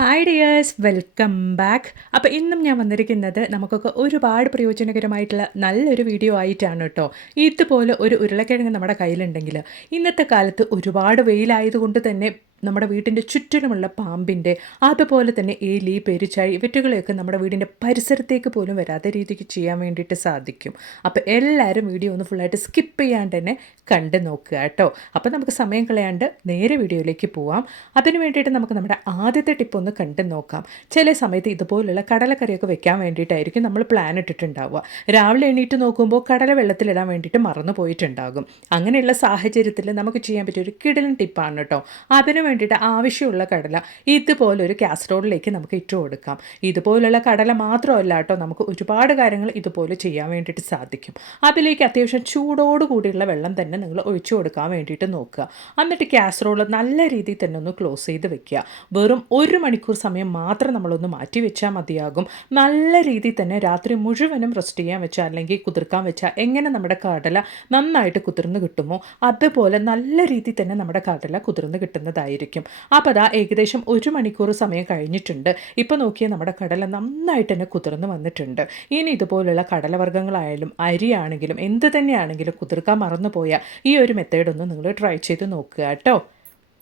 Hi dears, welcome back. അപ്പോൾ ഇന്നും ഞാൻ വന്നിരിക്കുന്നത് നമുക്കൊക്കെ ഒരുപാട് പ്രയോജനകരമായിട്ടുള്ള നല്ലൊരു വീഡിയോ ആയിട്ടാണ് കേട്ടോ. ഇതുപോലെ ഒരു ഉരുളക്കിഴങ്ങ് നമ്മുടെ കയ്യിലുണ്ടെങ്കിൽ ഇന്നത്തെ കാലത്ത് ഒരുപാട് വെയിലായതുകൊണ്ട് തന്നെ നമ്മുടെ വീട്ടിൻ്റെ ചുറ്റിലുമുള്ള പാമ്പിൻ്റെ അതുപോലെ തന്നെ എലി, പെരുച്ചാഴി ഇവറ്റുകളെയൊക്കെ നമ്മുടെ വീടിൻ്റെ പരിസരത്തേക്ക് പോലും വരാത്ത രീതിക്ക് ചെയ്യാൻ വേണ്ടിയിട്ട് സാധിക്കും. അപ്പോൾ എല്ലാവരും വീഡിയോ ഒന്ന് ഫുള്ളായിട്ട് സ്കിപ്പ് ചെയ്യാണ്ട് തന്നെ കണ്ട് നോക്കുക കേട്ടോ. അപ്പോൾ നമുക്ക് സമയം കളയാണ്ട് നേരെ വീഡിയോയിലേക്ക് പോവാം. അതിന് വേണ്ടിയിട്ട് നമുക്ക് നമ്മുടെ ആദ്യത്തെ ടിപ്പ് ഒന്ന് കണ്ടു നോക്കാം. ചില സമയത്ത് ഇതുപോലുള്ള കടലക്കറിയൊക്കെ വെക്കാൻ വേണ്ടിയിട്ടായിരിക്കും നമ്മൾ പ്ലാൻ ഇട്ടിട്ടുണ്ടാവുക. രാവിലെ എണീറ്റ് നോക്കുമ്പോൾ കടല വെള്ളത്തിലിടാൻ വേണ്ടിയിട്ട് മറന്നു പോയിട്ടുണ്ടാകും. അങ്ങനെയുള്ള സാഹചര്യത്തിൽ നമുക്ക് ചെയ്യാൻ പറ്റിയ ഒരു കിടിലൻ ടിപ്പാണ് കേട്ടോ. അതിന് വേണ്ടിയിട്ട് ആവശ്യമുള്ള കടല ഇതുപോലൊരു കാസറോളിലേക്ക് നമുക്ക് ഇട്ട് കൊടുക്കാം. ഇതുപോലുള്ള കടല മാത്രമല്ല കേട്ടോ, നമുക്ക് ഒരുപാട് കാര്യങ്ങൾ ഇതുപോലെ ചെയ്യാൻ വേണ്ടിയിട്ട് സാധിക്കും. അതിലേക്ക് അത്യാവശ്യം ചൂടോടുകൂടിയുള്ള വെള്ളം തന്നെ നിങ്ങൾ ഒഴിച്ചു കൊടുക്കാൻ വേണ്ടിയിട്ട് നോക്കുക. എന്നിട്ട് കാസറോൾ നല്ല രീതിയിൽ തന്നെ ഒന്ന് ക്ലോസ് ചെയ്ത് വെക്കുക. വെറും 1 മണിക്കൂർ സമയം മാത്രം നമ്മളൊന്ന് മാറ്റി വെച്ചാൽ മതിയാകും. നല്ല രീതിയിൽ തന്നെ രാത്രി മുഴുവനും റെസ്റ്റ് ചെയ്യാൻ വെച്ചാൽ അല്ലെങ്കിൽ കുതിർക്കാൻ വെച്ചാൽ എങ്ങനെ നമ്മുടെ കടല നന്നായിട്ട് കുതിർന്ന് കിട്ടുമോ അതുപോലെ നല്ല രീതിയിൽ തന്നെ നമ്മുടെ കടല കുതിർന്ന് കിട്ടുന്നതായിരിക്കും. അപ്പോൾ അതാ ഏകദേശം 1 മണിക്കൂർ സമയം കഴിഞ്ഞിട്ടുണ്ട്. ഇപ്പോൾ നോക്കിയാൽ നമ്മുടെ കടല നന്നായിട്ട് തന്നെ കുതിർന്ന് വന്നിട്ടുണ്ട്. ഇനി ഇതുപോലുള്ള കടലവർഗ്ഗങ്ങളായാലും അരിയാണെങ്കിലും എന്ത് തന്നെയാണെങ്കിലും കുതിർക്കാൻ മറന്നുപോയാൽ ഈ ഒരു മെത്തേഡൊന്ന് നിങ്ങൾ ട്രൈ ചെയ്ത് നോക്കുക കേട്ടോ.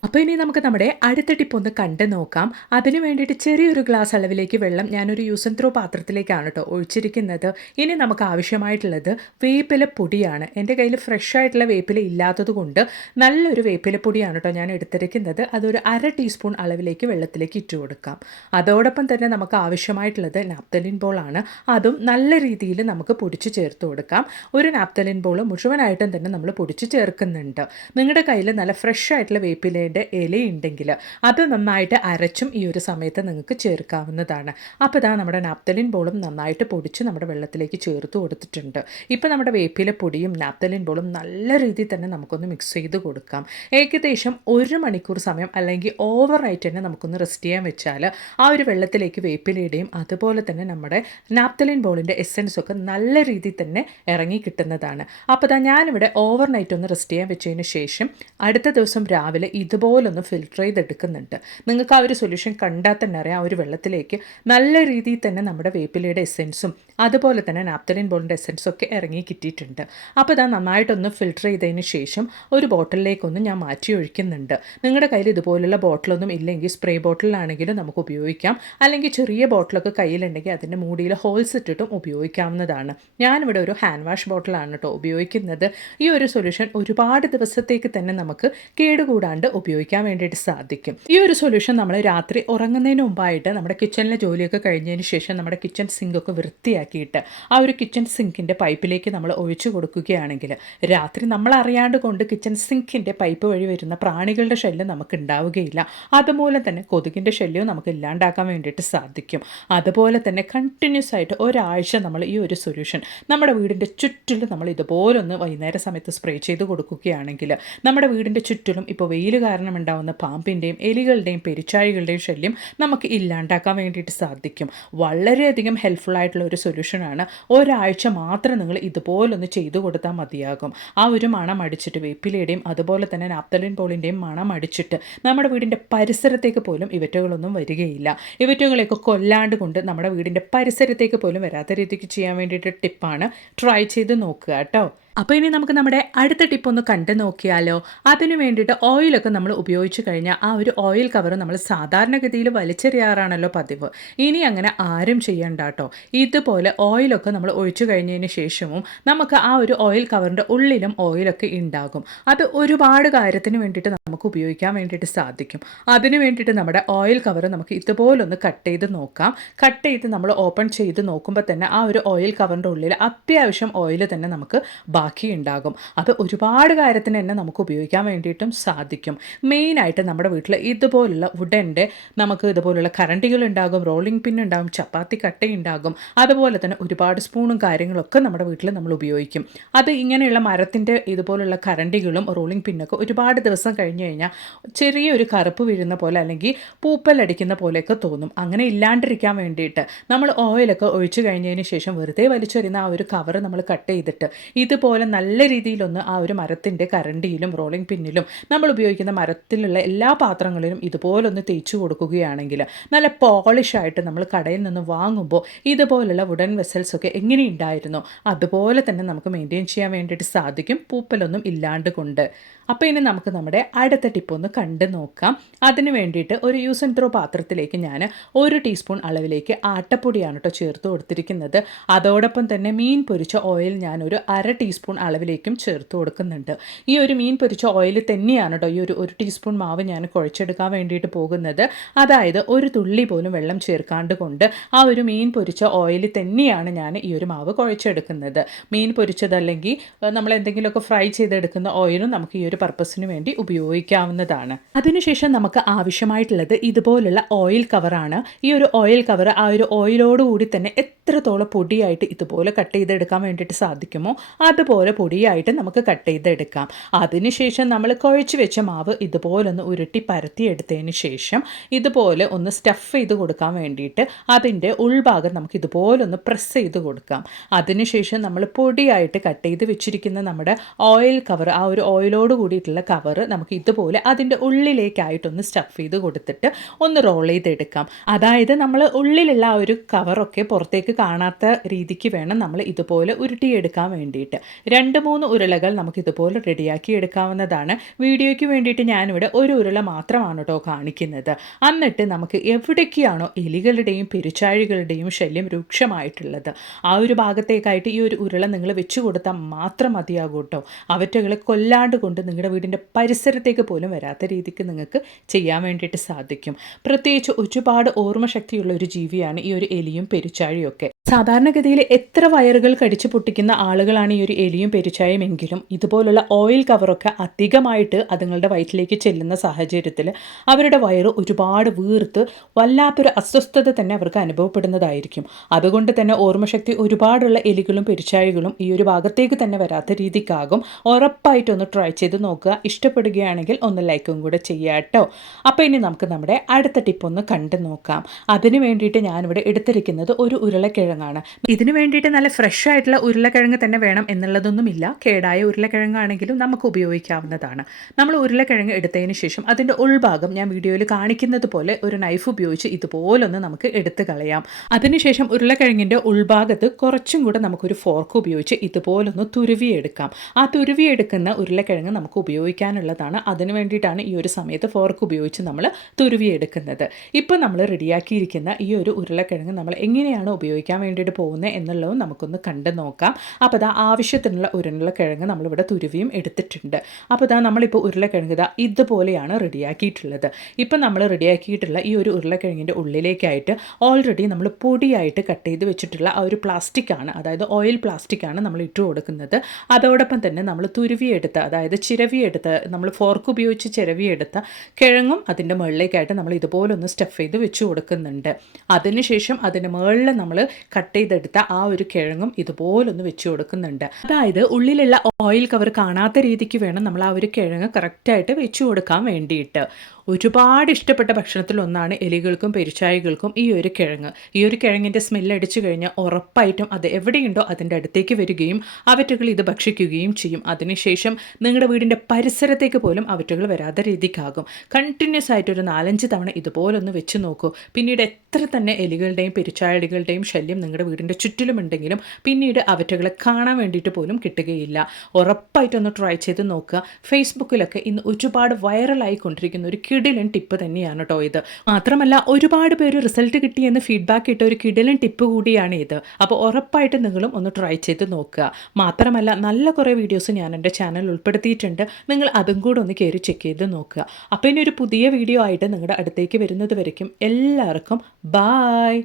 അപ്പോൾ ഇനി നമുക്ക് നമ്മുടെ അടുത്ത ടിപ്പ് ഒന്ന് കണ്ട് നോക്കാം. അതിന് വേണ്ടിയിട്ട് ചെറിയൊരു ഗ്ലാസ് അളവിലേക്ക് വെള്ളം ഞാനൊരു യൂസ് ആൻഡ് ത്രോ പാത്രത്തിലേക്കാണ് കേട്ടോ ഒഴിച്ചിരിക്കുന്നത്. ഇനി നമുക്ക് ആവശ്യമായിട്ടുള്ളത് വേപ്പില പൊടിയാണ്. എൻ്റെ കയ്യിൽ ഫ്രഷ് ആയിട്ടുള്ള വേപ്പില ഇല്ലാത്തത് കൊണ്ട് നല്ലൊരു വേപ്പില പൊടിയാണ് കേട്ടോ ഞാൻ എടുത്തിരിക്കുന്നത്. അതൊരു 1/2 ടീസ്പൂൺ അളവിലേക്ക് വെള്ളത്തിലേക്ക് ഇട്ട് കൊടുക്കാം. അതോടൊപ്പം തന്നെ നമുക്ക് ആവശ്യമായിട്ടുള്ളത് നാപ്തലിൻ ബോളാണ്. അതും നല്ല രീതിയിൽ നമുക്ക് പൊടിച്ച് ചേർത്ത് കൊടുക്കാം. ഒരു നാപ്തലിൻ ബോൾ മുഴുവനായിട്ടും തന്നെ നമ്മൾ പൊടിച്ച് ചേർക്കുന്നുണ്ട്. നിങ്ങളുടെ കയ്യിൽ നല്ല ഫ്രഷ് ആയിട്ടുള്ള വേപ്പില ഇലയുണ്ടെങ്കിൽ അത് നന്നായിട്ട് അരച്ചും ഈ ഒരു സമയത്ത് നിങ്ങൾക്ക് ചേർക്കാവുന്നതാണ്. അപ്പോൾ ഇതാ നമ്മുടെ നാപ്തലിൻ ബോളും നന്നായിട്ട് പൊടിച്ച് നമ്മുടെ വെള്ളത്തിലേക്ക് ചേർത്ത് കൊടുത്തിട്ടുണ്ട്. ഇപ്പോൾ നമ്മുടെ വേപ്പില പൊടിയും നാപ്തലിൻ ബോളും നല്ല രീതിയിൽ തന്നെ നമുക്കൊന്ന് മിക്സ് ചെയ്ത് കൊടുക്കാം. ഏകദേശം 1 മണിക്കൂർ സമയം അല്ലെങ്കിൽ ഓവറായിട്ട് തന്നെ നമുക്കൊന്ന് റെസ്റ്റ് ചെയ്യാൻ വെച്ചാൽ ആ ഒരു വെള്ളത്തിലേക്ക് വേപ്പിലയുടെയും അതുപോലെ തന്നെ നമ്മുടെ നാപ്തലിൻ ബോളിൻ്റെ എസെൻസൊക്കെ നല്ല രീതിയിൽ തന്നെ ഇറങ്ങി കിട്ടുന്നതാണ്. അപ്പോൾ ഇതാ ഞാനിവിടെ ഓവർനൈറ്റ് ഒന്ന് റെസ്റ്റ് ചെയ്യാൻ വെച്ചതിന് ശേഷം അടുത്ത ദിവസം രാവിലെ ഇതുപോലൊന്ന് ഫിൽറ്റർ ചെയ്തെടുക്കുന്നുണ്ട്. നിങ്ങൾക്ക് ആ ഒരു സൊല്യൂഷൻ കണ്ടാൽ തന്നെ അറിയാം. ആ ഒരു വെള്ളത്തിലേക്ക് നല്ല രീതിയിൽ തന്നെ നമ്മുടെ വേപ്പിലയുടെ എസെൻസും അതുപോലെ തന്നെ നാപ്തലിൻ ബോളിൻ്റെ എസെൻസും ഒക്കെ ഇറങ്ങി കിട്ടിയിട്ടുണ്ട്. അപ്പോൾ ഇതാ നന്നായിട്ടൊന്ന് ഫിൽറ്റർ ചെയ്തതിന് ശേഷം ഒരു ബോട്ടിലേക്കൊന്ന് ഞാൻ മാറ്റി ഒഴിക്കുന്നുണ്ട്. നിങ്ങളുടെ കയ്യിൽ ഇതുപോലുള്ള ബോട്ടിലൊന്നും ഇല്ലെങ്കിൽ സ്പ്രേ ബോട്ടിലാണെങ്കിലും നമുക്ക് ഉപയോഗിക്കാം. അല്ലെങ്കിൽ ചെറിയ ബോട്ടിലൊക്കെ കയ്യിലുണ്ടെങ്കിൽ അതിൻ്റെ മൂടിയിൽ ഹോൾസ് ഇട്ടിട്ടും ഉപയോഗിക്കാവുന്നതാണ്. ഞാനിവിടെ ഒരു ഹാൻഡ് വാഷ് ബോട്ടിലാണ് കേട്ടോ ഉപയോഗിക്കുന്നത്. ഈ ഒരു സൊല്യൂഷൻ ഒരുപാട് ദിവസത്തേക്ക് തന്നെ നമുക്ക് കേടുകൂടാണ്ട് ഉപയോഗിക്കാൻ വേണ്ടിയിട്ട് സാധിക്കും. ഈ ഒരു സൊല്യൂഷൻ നമ്മൾ രാത്രി ഉറങ്ങുന്നതിന് മുമ്പായിട്ട് നമ്മുടെ കിച്ചണിലെ ജോലിയൊക്കെ കഴിഞ്ഞതിന് ശേഷം നമ്മുടെ കിച്ചൺ സിങ്കൊക്കെ വൃത്തിയാക്കിയിട്ട് ആ ഒരു കിച്ചൺ സിങ്കിൻ്റെ പൈപ്പിലേക്ക് നമ്മൾ ഒഴിച്ചു കൊടുക്കുകയാണെങ്കിൽ രാത്രി നമ്മൾ അറിയാണ്ട് കൊണ്ട് കിച്ചൺ സിങ്കിൻ്റെ പൈപ്പ് വഴി വരുന്ന പ്രാണികളുടെ ശല്യം നമുക്ക് ഉണ്ടാവുകയില്ല. അതുപോലെ തന്നെ കൊതുകിൻ്റെ ശല്യവും നമുക്ക് ഇല്ലാണ്ടാക്കാൻ വേണ്ടിയിട്ട് സാധിക്കും. അതുപോലെ തന്നെ കണ്ടിന്യൂസ് ആയിട്ട് ഒരാഴ്ച നമ്മൾ ഈ ഒരു സൊല്യൂഷൻ നമ്മുടെ വീടിൻ്റെ ചുറ്റിലും നമ്മൾ ഇതുപോലൊന്ന് വൈകുന്നേര സമയത്ത് സ്പ്രേ ചെയ്ത് കൊടുക്കുകയാണെങ്കിൽ നമ്മുടെ വീടിൻ്റെ ചുറ്റിലും ഇപ്പോൾ വെയിൽ കാരണം ഉണ്ടാകുന്ന പാമ്പിൻ്റെയും എലികളുടെയും പെരുച്ചാഴികളുടെയും ശല്യം നമുക്ക് ഇല്ലാണ്ടാക്കാൻ വേണ്ടിയിട്ട് സാധിക്കും. വളരെയധികം ഹെൽപ്ഫുൾ ആയിട്ടുള്ള ഒരു സൊല്യൂഷനാണ്. ഒരാഴ്ച മാത്രം നിങ്ങൾ ഇതുപോലൊന്ന് ചെയ്തു കൊടുത്താൽ മതിയാകും. ആ ഒരു മണം അടിച്ചിട്ട് വേപ്പിലയുടെയും അതുപോലെ തന്നെ നാപ്തലിൻ ബോളിൻ്റെയും മണം അടിച്ചിട്ട് നമ്മുടെ വീടിൻ്റെ പരിസരത്തേക്ക് പോലും ഇവറ്റകളൊന്നും വരികയില്ല. ഇവറ്റകളെയൊക്കെ കൊല്ലാണ്ട് കൊണ്ട് നമ്മുടെ വീടിൻ്റെ പരിസരത്തേക്ക് പോലും വരാത്ത രീതിക്ക് ചെയ്യാൻ വേണ്ടിയിട്ട് ടിപ്പാണ്. ട്രൈ ചെയ്ത് നോക്കുക കേട്ടോ. അപ്പോൾ ഇനി നമുക്ക് നമ്മുടെ അടുത്ത ടിപ്പ് ഒന്ന് കണ്ടു നോക്കിയാലോ. അതിന് വേണ്ടിയിട്ട് ഓയിലൊക്കെ നമ്മൾ ഉപയോഗിച്ച് കഴിഞ്ഞാൽ ആ ഒരു ഓയിൽ കവർ നമ്മൾ സാധാരണഗതിയിൽ വലിച്ചെറിയാറാണല്ലോ പതിവ്. ഇനി അങ്ങനെ ആരും ചെയ്യണ്ട കേട്ടോ. ഇതുപോലെ ഓയിലൊക്കെ നമ്മൾ ഒഴിച്ചു കഴിഞ്ഞതിന് ശേഷവും നമുക്ക് ആ ഒരു ഓയിൽ കവറിൻ്റെ ഉള്ളിലും ഓയിലൊക്കെ ഉണ്ടാകും. അത് ഒരുപാട് കാര്യത്തിന് വേണ്ടിയിട്ട് നമുക്ക് ഉപയോഗിക്കാൻ വേണ്ടിയിട്ട് സാധിക്കും. അതിന് വേണ്ടിയിട്ട് നമ്മുടെ ഓയിൽ കവർ നമുക്ക് ഇതുപോലൊന്ന് കട്ട് ചെയ്ത് നോക്കാം. കട്ട് ചെയ്ത് നമ്മൾ ഓപ്പൺ ചെയ്ത് നോക്കുമ്പോൾ തന്നെ ആ ഒരു ഓയിൽ കവറിൻ്റെ ഉള്ളിൽ അത്യാവശ്യം ഓയിൽ തന്നെ നമുക്ക് ബാക്കിയുണ്ടാകും. അത് ഒരുപാട് കാര്യത്തിന് തന്നെ നമുക്ക് ഉപയോഗിക്കാൻ വേണ്ടിയിട്ടും സാധിക്കും. മെയിനായിട്ട് നമ്മുടെ വീട്ടിൽ ഇതുപോലുള്ള വുഡൻ്റെ നമുക്ക് ഇതുപോലുള്ള കരണ്ടികളുണ്ടാകും, റോളിംഗ് പിൻ ഉണ്ടാകും, ചപ്പാത്തി കട്ടയുണ്ടാകും, അതുപോലെ തന്നെ ഒരുപാട് സ്പൂണും കാര്യങ്ങളൊക്കെ നമ്മുടെ വീട്ടിൽ നമ്മൾ ഉപയോഗിക്കും. അത് ഇങ്ങനെയുള്ള മരത്തിൻ്റെ ഇതുപോലുള്ള കരണ്ടികളും റോളിംഗ് പിന്നൊക്കെ ഒരുപാട് ദിവസം കഴിഞ്ഞ് കഴിഞ്ഞാൽ ചെറിയൊരു കറുപ്പ് വീഴുന്ന പോലെ അല്ലെങ്കിൽ പൂപ്പലടിക്കുന്ന പോലെയൊക്കെ തോന്നും. അങ്ങനെ ഇല്ലാണ്ടിരിക്കാൻ വേണ്ടിയിട്ട് നമ്മൾ ഓയിലൊക്കെ ഒഴിച്ചു കഴിഞ്ഞതിന് ശേഷം വെറുതെ വലിച്ചെറിയുന്ന ആ ഒരു കവർ നമ്മൾ കട്ട് ചെയ്തിട്ട് ഇതുപോലെ ഇതുപോലെ നല്ല രീതിയിലൊന്ന് ആ ഒരു മരത്തിൻ്റെ കരണ്ടിയിലും റോളിംഗ് പിന്നിലും നമ്മൾ ഉപയോഗിക്കുന്ന മരത്തിലുള്ള എല്ലാ പാത്രങ്ങളിലും ഇതുപോലൊന്ന് തേച്ച് കൊടുക്കുകയാണെങ്കിൽ നല്ല പോളിഷായിട്ട് നമ്മൾ കടയിൽ നിന്ന് വാങ്ങുമ്പോൾ ഇതുപോലുള്ള വുഡൻ വെസൽസൊക്കെ എങ്ങനെയുണ്ടായിരുന്നോ അതുപോലെ തന്നെ നമുക്ക് മെയിൻറ്റെയിൻ ചെയ്യാൻ വേണ്ടിയിട്ട് സാധിക്കും, പൂപ്പലൊന്നും ഇല്ലാണ്ട് കൊണ്ട്. അപ്പോൾ ഇനി നമുക്ക് നമ്മുടെ അടുത്ത ടിപ്പ് ഒന്ന് കണ്ടു നോക്കാം. അതിന് വേണ്ടിയിട്ട് ഒരു യൂസ് ആൻഡ് ത്രോ പാത്രത്തിലേക്ക് ഞാൻ 1 ടീസ്പൂൺ അളവിലേക്ക് ആട്ടപ്പൊടിയാണ് കേട്ടോ ചേർത്ത് കൊടുത്തിരിക്കുന്നത്. അതോടൊപ്പം തന്നെ മീൻ പൊരിച്ച ഓയിൽ ഞാൻ ഒരു 1/2 ടീസ്പൂൺ അളവിലേക്കും ചേർത്ത് കൊടുക്കുന്നുണ്ട്. ഈ ഒരു മീൻ പൊരിച്ച ഓയിൽ തന്നെയാണ് കേട്ടോ ഈ ഒരു ടീസ്പൂൺ മാവ് ഞാൻ കുഴച്ചെടുക്കാൻ വേണ്ടിയിട്ട് പോകുന്നത്. അതായത് ഒരു തുള്ളി പോലും വെള്ളം ചേർക്കാണ്ട് കൊണ്ട് ആ ഒരു മീൻ പൊരിച്ച ഓയിൽ തന്നെയാണ് ഞാൻ ഈ ഒരു മാവ് കുഴച്ചെടുക്കുന്നത്. മീൻ പൊരിച്ചതല്ലെങ്കിൽ നമ്മൾ എന്തെങ്കിലുമൊക്കെ ഫ്രൈ ചെയ്തെടുക്കുന്ന ഓയിലും നമുക്ക് ഈ ഒരു പർപ്പസിന് വേണ്ടി ഉപയോഗിക്കാവുന്നതാണ്. അതിനുശേഷം നമുക്ക് ആവശ്യമായിട്ടുള്ളത് ഇതുപോലുള്ള ഓയിൽ കവറാണ്. ഈ ഒരു ഓയിൽ കവർ ആ ഒരു ഓയിലോടുകൂടി തന്നെ എത്രത്തോളം പൊടിയായിട്ട് ഇതുപോലെ കട്ട് ചെയ്തെടുക്കാൻ വേണ്ടിയിട്ട് സാധിക്കുമോ അതുപോലെ പൊടിയായിട്ട് നമുക്ക് കട്ട് ചെയ്തെടുക്കാം. അതിനുശേഷം നമ്മൾ കുഴച്ച് വെച്ച മാവ് ഇതുപോലൊന്ന് ഉരുട്ടി പരത്തിയെടുത്തതിന് ശേഷം ഇതുപോലെ ഒന്ന് സ്റ്റഫ് ചെയ്ത് കൊടുക്കാൻ വേണ്ടിയിട്ട് അതിൻ്റെ ഉൾഭാഗം നമുക്ക് ഇതുപോലൊന്ന് പ്രസ് ചെയ്ത് കൊടുക്കാം. അതിനുശേഷം നമ്മൾ പൊടിയായിട്ട് കട്ട് ചെയ്ത് വെച്ചിരിക്കുന്ന നമ്മുടെ ഓയിൽ കവർ, ആ ഒരു ഓയിലോട് കൂടിയിട്ടുള്ള കവർ നമുക്ക് ഇതുപോലെ അതിൻ്റെ ഉള്ളിലേക്കായിട്ടൊന്ന് സ്റ്റഫ് ചെയ്ത് കൊടുത്തിട്ട് ഒന്ന് റോൾ ചെയ്തെടുക്കാം. അതായത് നമ്മൾ ഉള്ളിലുള്ള ആ ഒരു കവറൊക്കെ പുറത്തേക്ക് കാണാത്ത രീതിക്ക് വേണം നമ്മൾ ഇതുപോലെ ഉരുട്ടിയെടുക്കാൻ വേണ്ടിയിട്ട്. 2-3 ഉരുളകൾ നമുക്ക് ഇതുപോലെ റെഡിയാക്കി എടുക്കാവുന്നതാണ്. വീഡിയോയ്ക്ക് വേണ്ടിയിട്ട് ഞാനിവിടെ ഒരു ഉരുള മാത്രമാണ് കേട്ടോ കാണിക്കുന്നത്. എന്നിട്ട് നമുക്ക് എവിടേക്കാണോ എലികളുടെയും പെരുച്ചാഴികളുടെയും ശല്യം രൂക്ഷമായിട്ടുള്ളത് ആ ഒരു ഭാഗത്തേക്കായിട്ട് ഈ ഒരു ഉരുള നിങ്ങൾ വെച്ച് കൊടുത്താൽ മാത്രം മതിയാകും കേട്ടോ. അവറ്റകളെ കൊല്ലാണ്ട് കൊണ്ട് നിങ്ങളുടെ വീടിൻ്റെ പരിസരത്തേക്ക് പോലും വരാത്ത രീതിക്ക് നിങ്ങൾക്ക് ചെയ്യാൻ വേണ്ടിയിട്ട് സാധിക്കും. പ്രത്യേകിച്ച് ഒരുപാട് ഓർമ്മശക്തിയുള്ള ഒരു ജീവിയാണ് ഈ ഒരു എലിയും പെരുച്ചാഴിയും ഒക്കെ. സാധാരണഗതിയിൽ എത്ര വയറുകൾ കടിച്ചു പൊട്ടിക്കുന്ന ആളുകളാണ് ഈ ഒരു എലിയും പെരുച്ചായും എങ്കിലും ഇതുപോലുള്ള ഓയിൽ കവറൊക്കെ അധികമായിട്ട് അതുങ്ങളുടെ വയറ്റിലേക്ക് ചെല്ലുന്ന സാഹചര്യത്തിൽ അവരുടെ വയറ് ഒരുപാട് വീർത്ത് വല്ലാത്തൊരു അസ്വസ്ഥത തന്നെ അവർക്ക് അനുഭവപ്പെടുന്നതായിരിക്കും. അതുകൊണ്ട് തന്നെ ഓർമ്മശക്തി ഒരുപാടുള്ള എലികളും പെരുച്ചാഴികളും ഈ ഒരു ഭാഗത്തേക്ക് തന്നെ വരാത്ത രീതിക്കാകും. ഉറപ്പായിട്ടൊന്ന് ട്രൈ ചെയ്ത് നോക്കുക. ഇഷ്ടപ്പെടുകയാണെങ്കിൽ ഒന്ന് ലൈക്കും കൂടെ ചെയ്യാം കേട്ടോ. അപ്പോൾ ഇനി നമുക്ക് നമ്മുടെ അടുത്ത ടിപ്പ് ഒന്ന് കണ്ടു നോക്കാം. അതിന് വേണ്ടിയിട്ട് ഞാനിവിടെ എടുത്തിരിക്കുന്നത് ഒരു ഉരുളക്കിഴങ്ങാണ്. ഇതിന് വേണ്ടിയിട്ട് നല്ല ഫ്രഷ് ആയിട്ടുള്ള ഉരുളക്കിഴങ്ങ് തന്നെ വേണം എന്നുള്ളതൊന്നുമില്ല. കേടായ ഉരുളക്കിഴങ്ങാണെങ്കിലും നമുക്ക് ഉപയോഗിക്കാവുന്നതാണ്. നമ്മൾ ഉരുളക്കിഴങ്ങ് എടുത്തതിന് ശേഷം അതിൻ്റെ ഉൾഭാഗം ഞാൻ വീഡിയോയിൽ കാണിക്കുന്നത് പോലെ ഒരു നൈഫ് ഉപയോഗിച്ച് ഇതുപോലൊന്ന് നമുക്ക് എടുത്ത് കളയാം. അതിനുശേഷം ഉരുളക്കിഴങ്ങിൻ്റെ ഉൾഭാഗത്ത് കുറച്ചും കൂടെ നമുക്കൊരു ഫോർക്ക് ഉപയോഗിച്ച് ഇതുപോലൊന്ന് തുരുവിയെടുക്കാം. ആ തുരുവിയെടുക്കുന്ന ഉരുളക്കിഴങ്ങ് നമുക്ക് ഉപയോഗിക്കാനുള്ളതാണ്. അതിന് വേണ്ടിയിട്ടാണ് ഈ ഒരു സമയത്ത് ഫോർക്ക് ഉപയോഗിച്ച് നമ്മൾ തുരുവിയെടുക്കുന്നത്. ഇപ്പോൾ നമ്മൾ റെഡിയാക്കിയിരിക്കുന്ന ഈ ഒരു ഉരുളക്കിഴങ്ങ് നമ്മൾ എങ്ങനെയാണ് ഉപയോഗിക്കാൻ വേണ്ടിയിട്ട് പോകുന്നത് എന്നുള്ളതും നമുക്കൊന്ന് കണ്ടു നോക്കാം. അപ്പോൾ ഇതാ ആവശ്യത്തിനുള്ള ഉരുളക്കിഴങ്ങ് നമ്മളിവിടെ തുരുവിയും എടുത്തിട്ടുണ്ട്. അപ്പോൾ ഇതാ നമ്മളിപ്പോൾ ഉരുളക്കിഴങ്ങ് ഇതാ ഇതുപോലെയാണ് റെഡിയാക്കിയിട്ടുള്ളത്. ഇപ്പം നമ്മൾ റെഡിയാക്കിയിട്ടുള്ള ഈ ഒരു ഉരുളക്കിഴങ്ങിൻ്റെ ഉള്ളിലേക്കായിട്ട് ഓൾറെഡി നമ്മൾ പൊടിയായിട്ട് കട്ട് ചെയ്ത് വെച്ചിട്ടുള്ള ആ ഒരു പ്ലാസ്റ്റിക്കാണ്, അതായത് ഓയിൽ പ്ലാസ്റ്റിക്കാണ് നമ്മൾ ഇട്ട് കൊടുക്കുന്നത്. അതോടൊപ്പം തന്നെ നമ്മൾ തുരുവിയെടുത്ത്, അതായത് ചിരവിയെടുത്ത്, നമ്മൾ ഫോർക്ക് ഉപയോഗിച്ച് ചിരവിയെടുത്ത കിഴങ്ങും അതിൻ്റെ മുകളിലേക്കായിട്ട് നമ്മൾ ഇതുപോലൊന്ന് സ്റ്റഫ് ചെയ്ത് വെച്ച് കൊടുക്കുന്നുണ്ട്. അതിനുശേഷം അതിൻ്റെ മുകളിൽ നമ്മൾ കട്ട് ചെയ്തെടുത്ത ആ ഒരു കിഴങ്ങും ഇതുപോലൊന്ന് വെച്ച് കൊടുക്കുന്നുണ്ട്. അതായത് ഉള്ളിലുള്ള ഓയിൽ കവർ കാണാത്ത രീതിക്ക് വേണം നമ്മൾ ആ ഒരു കിഴങ്ങ് കറക്റ്റായിട്ട് വെച്ച് കൊടുക്കാൻ വേണ്ടിയിട്ട്. ഒരുപാട് ഇഷ്ടപ്പെട്ട ഭക്ഷണത്തിലൊന്നാണ് എലികൾക്കും പെരുച്ചാഴികൾക്കും ഈ ഒരു കിഴങ്ങ്. ഈ ഒരു കിഴങ്ങിൻ്റെ സ്മെല്ലടിച്ചു കഴിഞ്ഞാൽ ഉറപ്പായിട്ടും അത് എവിടെയുണ്ടോ അതിൻ്റെ അടുത്തേക്ക് വരികയും അവറ്റകൾ ഇത് ഭക്ഷിക്കുകയും ചെയ്യും. അതിനുശേഷം നിങ്ങളുടെ വീടിൻ്റെ പരിസരത്തേക്ക് പോലും അവറ്റകൾ വരാത്ത രീതിക്കാകും. കണ്ടിന്യൂസ് ആയിട്ടൊരു 4-5 തവണ ഇതുപോലൊന്ന് വെച്ച് നോക്കൂ. പിന്നീട് എത്ര തന്നെ എലികളുടെയും പെരുച്ചാഴികളുടെയും ശല്യം നിങ്ങളുടെ വീടിൻ്റെ ചുറ്റിലുമുണ്ടെങ്കിലും പിന്നീട് അവറ്റകളെ കാണാൻ വേണ്ടിയിട്ട് പോലും കിട്ടുകയില്ല. ഉറപ്പായിട്ടൊന്ന് ട്രൈ ചെയ്ത് നോക്കുക. ഫേസ്ബുക്കിലൊക്കെ ഇന്ന് ഒരുപാട് വൈറലായിക്കൊണ്ടിരിക്കുന്ന ഒരു കിടിലൻ ടിപ്പ് തന്നെയാണ് കേട്ടോ ഇത്. മാത്രമല്ല ഒരുപാട് പേര് റിസൾട്ട് കിട്ടിയെന്ന് ഫീഡ്ബാക്ക് ഇട്ട ഒരു കിടിലൻ ടിപ്പ് കൂടിയാണ് ഇത്. അപ്പോൾ ഉറപ്പായിട്ട് നിങ്ങളും ഒന്ന് ട്രൈ ചെയ്ത് നോക്കുക. മാത്രമല്ല നല്ല കുറേ വീഡിയോസ് ഞാൻ എൻ്റെ ചാനൽ ഉൾപ്പെടുത്തിയിട്ടുണ്ട്. നിങ്ങൾ അതും കൂടെ ഒന്ന് കയറി ചെക്ക് ചെയ്ത് നോക്കുക. അപ്പോൾ ഇനി ഒരു പുതിയ വീഡിയോ ആയിട്ട് നിങ്ങളുടെ അടുത്തേക്ക് വരുന്നത് വരയ്ക്കും എല്ലാവർക്കും ബായ്.